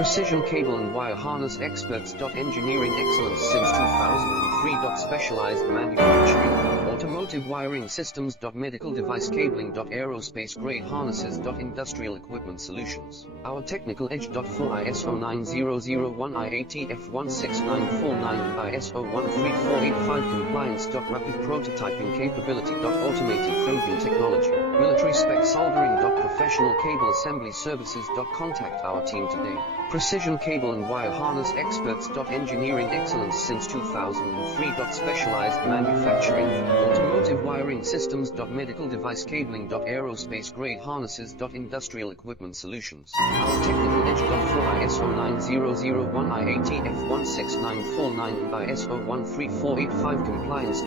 Precision cable and wire harness experts. Engineering excellence since 2003. Specialized manufacturing, automotive wiring systems. Medical device cabling. Aerospace grade harnesses. Industrial equipment solutions. Our technical edge. For ISO 9001 IATF 16949 and ISO 13485 compliance. Rapid prototyping capability. Automated crimping technology. Military spec soldering. Professional cable assembly services. Contact our team today. Precision cable and wire harness experts. Engineering excellence since 2003. Specialized manufacturing, automotive wiring systems. Medical device cabling. Aerospace grade harnesses. Industrial equipment solutions. Our technical edge. For ISO 9001 IATF 16949 and ISO 13485 compliance.